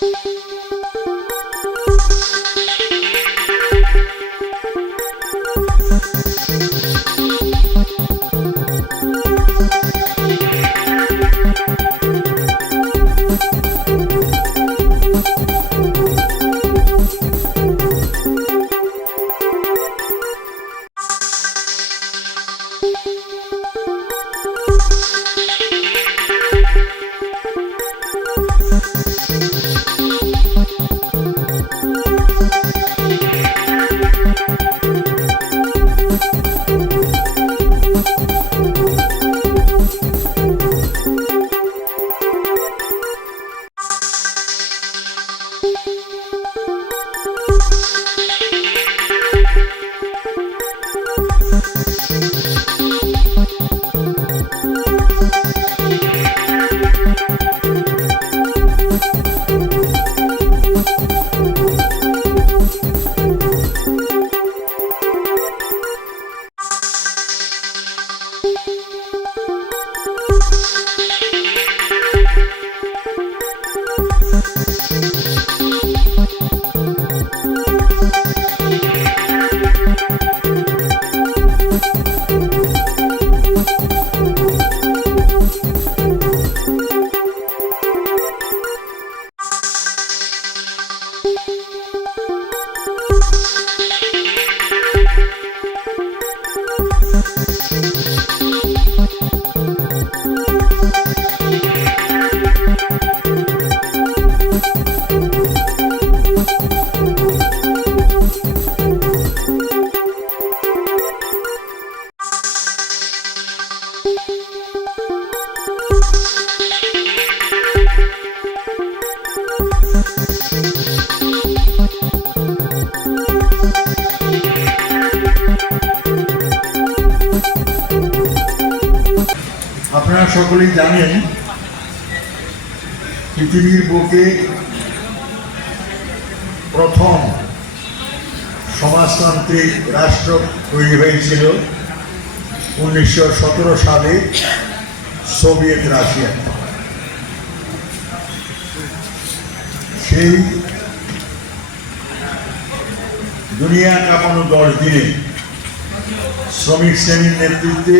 Música আপনারা সকলেই জানেন, পৃথিবীর বুকে প্রথম সমাজতান্ত্রিক রাষ্ট্র তৈরি হয়েছিল উনিশশো সতেরো সালে সোভিয়েত রাশিয়া সেই দুনিয়া কাঁপানো দশ দিনে শ্রমিক শ্রেণির নেতৃত্বে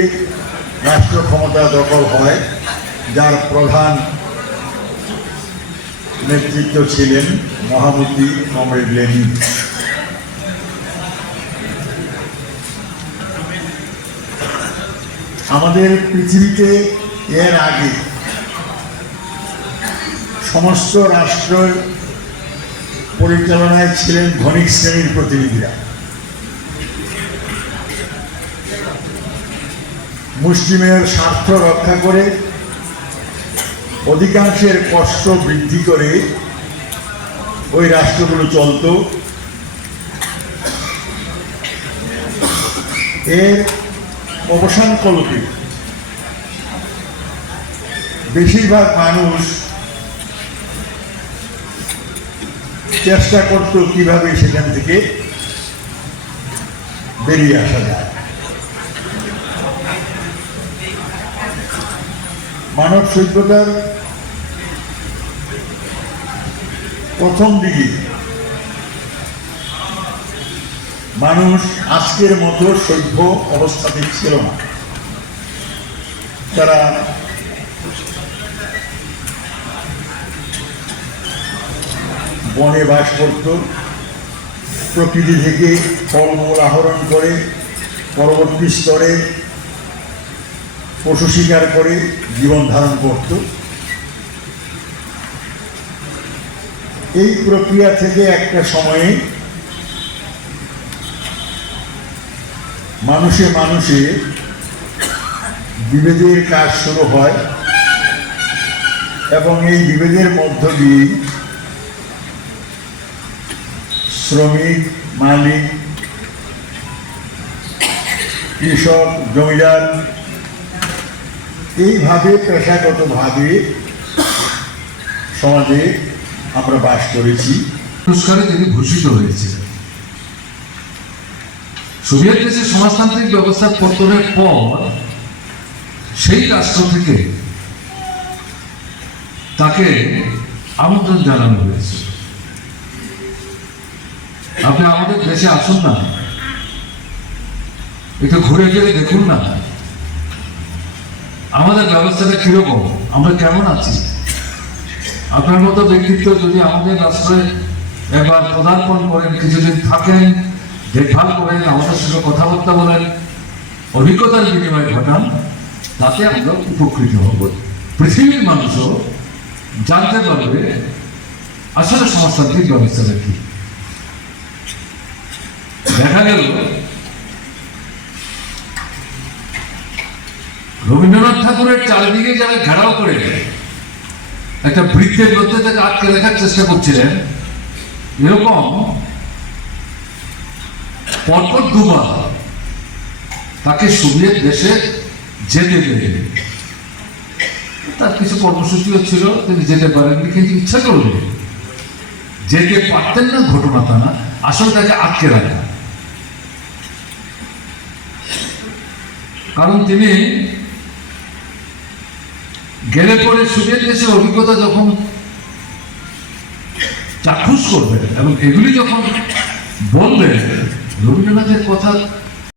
রাষ্ট্র ক্ষমতা দখল হয়, যার প্রধান নেতৃত্ব ছিলেন মহামতি কমরেড লেনিন। আমাদের পৃথিবীতে এর আগে সমস্ত রাষ্ট্র পরিচালনায় ছিলেন ধনিক শ্রেণির প্রতিনিধিরা। মুসলিমের স্বার্থ রক্ষা করে অধিকাংশের কষ্ট বৃদ্ধি করে ওই রাষ্ট্রগুলো চলত। এর অবসান কলকে বেশিরভাগ মানুষ চেষ্টা করত কীভাবে সেখান থেকে বেরিয়ে আসা যায়। মানব সভ্যতার প্রথম দিকে মানুষ আজকের মতো সভ্য অবস্থাতে ছিল না। তারা বনে বাস করত। প্রকৃতি থেকে ফলমূল আহরণ করে, পরবর্তী স্তরে পশু শিকার করে জীবন ধারণ করত। এই প্রক্রিয়া থেকে একটা সময়ে মানুষে মানুষে বিভেদের কাজ শুরু হয় এবং এই বিভেদের মধ্য দিয়ে শ্রমিক, মালিক, কৃষক, জমিদার, এইভাবে পেশাগতভাবে সমাজে আমরা বাস করেছি। পুরস্কারে তিনি ভূষিত হয়েছিলেন। সোভিয়েত দেশের সমাজতান্ত্রিক ব্যবস্থার পতনের পর সেই রাষ্ট্র থেকে তাকে আমন্ত্রণ জানানো হয়েছে। আপনি আমাদের দেশে আসুন না। একটু ঘুরে ফিরে দেখুন না। আমাদের ব্যবস্থাটা কীরকম? আমরা কেমন আছি? আপনার মতো ব্যক্তিত্ব যদি আমাদের রাষ্ট্রে একবার পদার্পণ করেন, কিছুদিন থাকেন, দেখভাল করেন, আমাদের সঙ্গে কথাবার্তা বলেন, অভিজ্ঞতার বিনিময় ঘটান, তাতে আমরা উপকৃত হব। পৃথিবীর মানুষও জানতে পারবে আসলে সমাজতান্ত্রিক ব্যবস্থাটা কি। দেখা গেল, রবীন্দ্রনাথ ঠাকুরের চারিদিকে যারা ঘেরাও করে একটা বৃত্তের মধ্যে থেকে আটকে রাখার চেষ্টা করছিলেন। এরকম পরপর দুবার তাকে সোভিয়েত দেশে যেতে দেবে তার কিছু কর্মসূচিও ছিল, তিনি যেতে পারেননি, কিন্তু ইচ্ছা করলে যেতে পারতেন না ঘটনা তা না আসলে তাকে আটকে রাখা। কারণ তিনি গেলে পরে সুখের দেশে অভিজ্ঞতা যখন চাক্ষুষ করবেন এবং এগুলি যখন বলবেন, রবীন্দ্রনাথের কথা